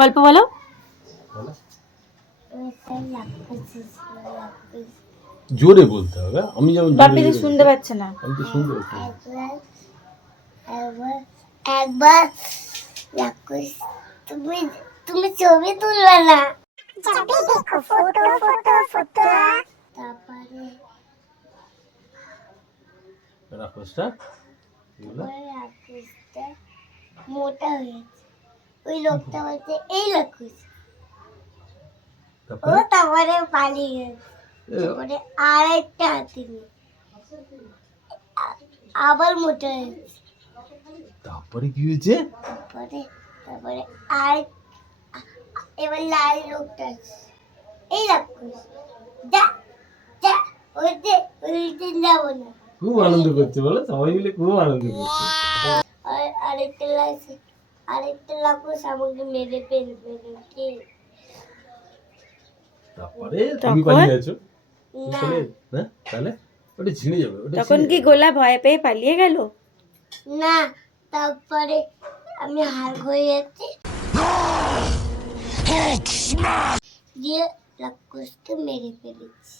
গল্প বলো। বলো। ওইটা রাক্ষস ছিল, রাক্ষস। জোরে বলতে হবে, আমি যেমন জোরে বাপি তো জোরে শুনতে বলছি। পাচ্ছে না। আমি তো শুনতে পাচ্ছি না। একবার একবার রাক্ষস, তুমি তুমি ছবি তুলবে না, যাবে দেখো ফটো ফটো ফটো। তারপরে রাক্ষসটা কি হলো? তারপরে রাক্ষসটা মোটা হয়েছে। ওই লোকটা বলছে এই রাক্ষস। ও তারপরে তারপরে পালিয়ে গেছে। তারপরে আরেকটা হাতি নিয়ে আবার মোটা হয়েছে। তারপরে কি হয়েছে? তারপরে তারপরে আর এবার লাল লোকটা আছে। এই রাক্ষস যা যা, ওইতে যাবো না। খুব আনন্দ করছে বলো, সবাই মিলে খুব আনন্দ করছে। আর আরেকটা রাক্ষস আমাকে মেরে ফেলবে নাকি? তারপরে তুমি পালিয়ে গেছো। না চলে না, তাহলে ওটা ছিঁড়ে যাবে, ওটা তখন ছিঁড়ে কি যাবে। গোলা ভয় পেয়ে পালিয়ে গেল? না, তারপরে আমি হার হয়ে যাচ্ছি দিয়ে রাক্ষসকে মেরে ফেলেছি।